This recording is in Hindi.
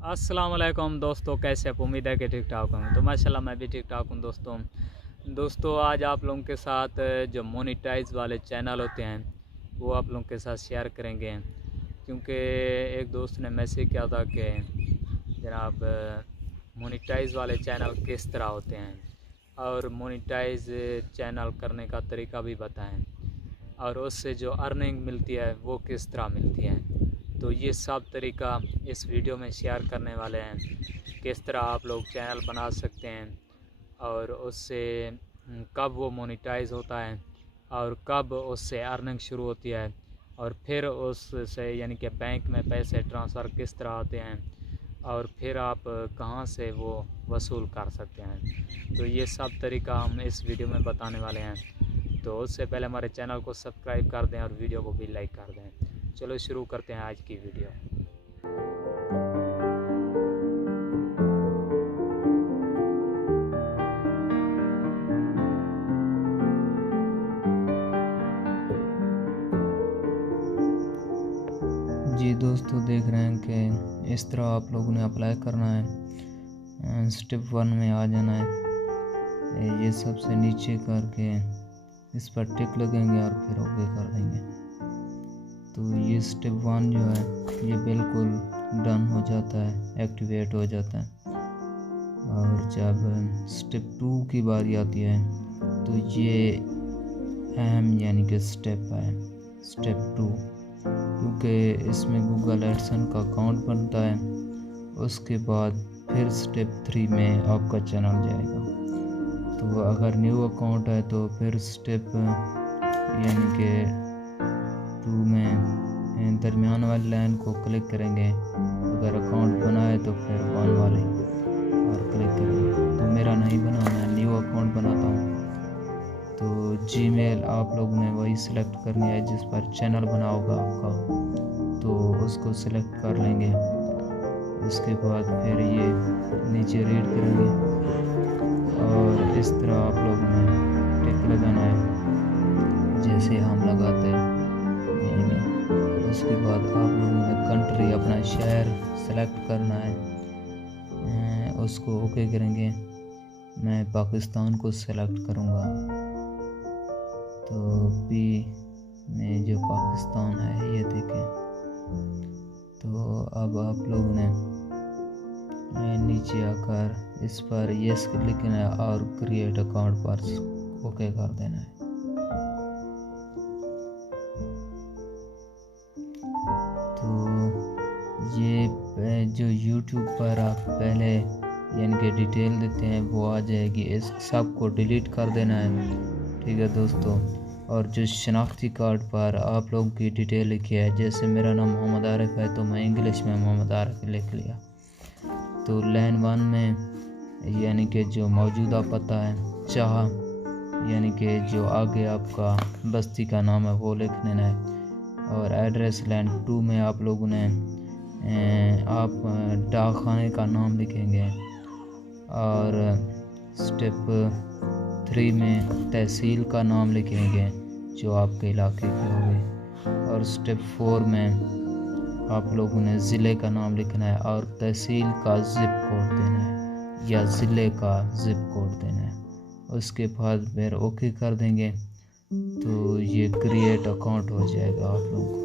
अस्सलाम वालेकुम दोस्तों, कैसे आप? उम्मीद है कि ठीक ठाक होंगे। तो माशाल्लाह मैं भी ठीक ठाक हूँ दोस्तों आज आप लोगों के साथ जो मोनेटाइज वाले चैनल होते हैं वो आप लोगों के साथ शेयर करेंगे, क्योंकि एक दोस्त ने मैसेज किया था कि जनाब मोनेटाइज वाले चैनल किस तरह होते हैं और मोनेटाइज चैनल करने का तरीका भी बताएं और उससे जो अर्निंग मिलती है वो किस तरह मिलती है। तो ये सब तरीका इस वीडियो में शेयर करने वाले हैं, किस तरह आप लोग चैनल बना सकते हैं और उससे कब वो मोनेटाइज होता है और कब उससे अर्निंग शुरू होती है और फिर उससे यानी कि बैंक में पैसे ट्रांसफ़र किस तरह आते हैं और फिर आप कहाँ से वो वसूल कर सकते हैं। तो ये सब तरीका हम इस वीडियो में बताने वाले हैं। तो उससे पहले हमारे चैनल को सब्सक्राइब कर दें और वीडियो को भी लाइक कर दें। चलो शुरू करते हैं आज की वीडियो। जी दोस्तों, देख रहे हैं कि इस तरह आप लोगों ने अप्लाई करना है। स्टेप 1 में आ जाना है। ये सबसे नीचे करके इस पर टिक लगेंगे और फिर ओके कर देंगे। तो ये स्टेप 1 जो है ये बिल्कुल डन हो जाता है, एक्टिवेट हो जाता है। और जब स्टेप 2 की बारी आती है तो ये अहम यानी कि स्टेप है, स्टेप 2, क्योंकि इसमें गूगल एडसन का अकाउंट बनता है। उसके बाद फिर स्टेप 3 में आपका चैनल जाएगा। तो अगर न्यू अकाउंट है तो फिर स्टेप यानी कि 2 में दरमियान वाली लाइन को क्लिक करेंगे। अगर अकाउंट बना है तो फिर 1 वाले और क्लिक करेंगे। तो मेरा नहीं बना, मैं न्यू अकाउंट बनाता हूँ। तो जीमेल आप लोगों ने वही सिलेक्ट करनी है जिस पर चैनल बना होगा आपका, तो उसको सिलेक्ट कर लेंगे। उसके बाद फिर ये नीचे रीड करेंगे और इस तरह आप लोगों ने टिक लगाना है जैसे हम लगाते हैं। उसके बाद आप लोगों ने कंट्री, अपना शहर सेलेक्ट करना है, उसको ओके करेंगे। मैं पाकिस्तान को सेलेक्ट करूँगा। तो पी में जो पाकिस्तान है ये देखें। तो अब आप लोगों ने नीचे आकर इस पर यस लिखना है और क्रिएट अकाउंट पर ओके कर देना है। तो ये जो यूट्यूब पर आप पहले यानी कि डिटेल देते हैं वो आ जाएगी। इस सब को डिलीट कर देना है, ठीक है दोस्तों। और जो शनाख्ती कार्ड पर आप लोगों की डिटेल लिखी है, जैसे मेरा नाम मोहम्मद आरिफ है तो मैं इंग्लिश में मोहम्मद आरिफ लिख लिया। तो लाइन 1 में यानी कि जो मौजूदा पता है, चाह यानी कि जो आगे आपका बस्ती का नाम है वो लिख देना है। और एड्रेस लाइन 2 में आप लोगों ने आप डाक खाने का नाम लिखेंगे। और स्टेप 3 में तहसील का नाम लिखेंगे जो आपके इलाके के होंगे। और स्टेप 4 में आप लोगों ने ज़िले का नाम लिखना है और तहसील का ज़िप कोड देना है या ज़िले का ज़िप कोड देना है। उसके बाद फिर ओके कर देंगे तो ये क्रिएट अकाउंट हो जाएगा आप लोगों को।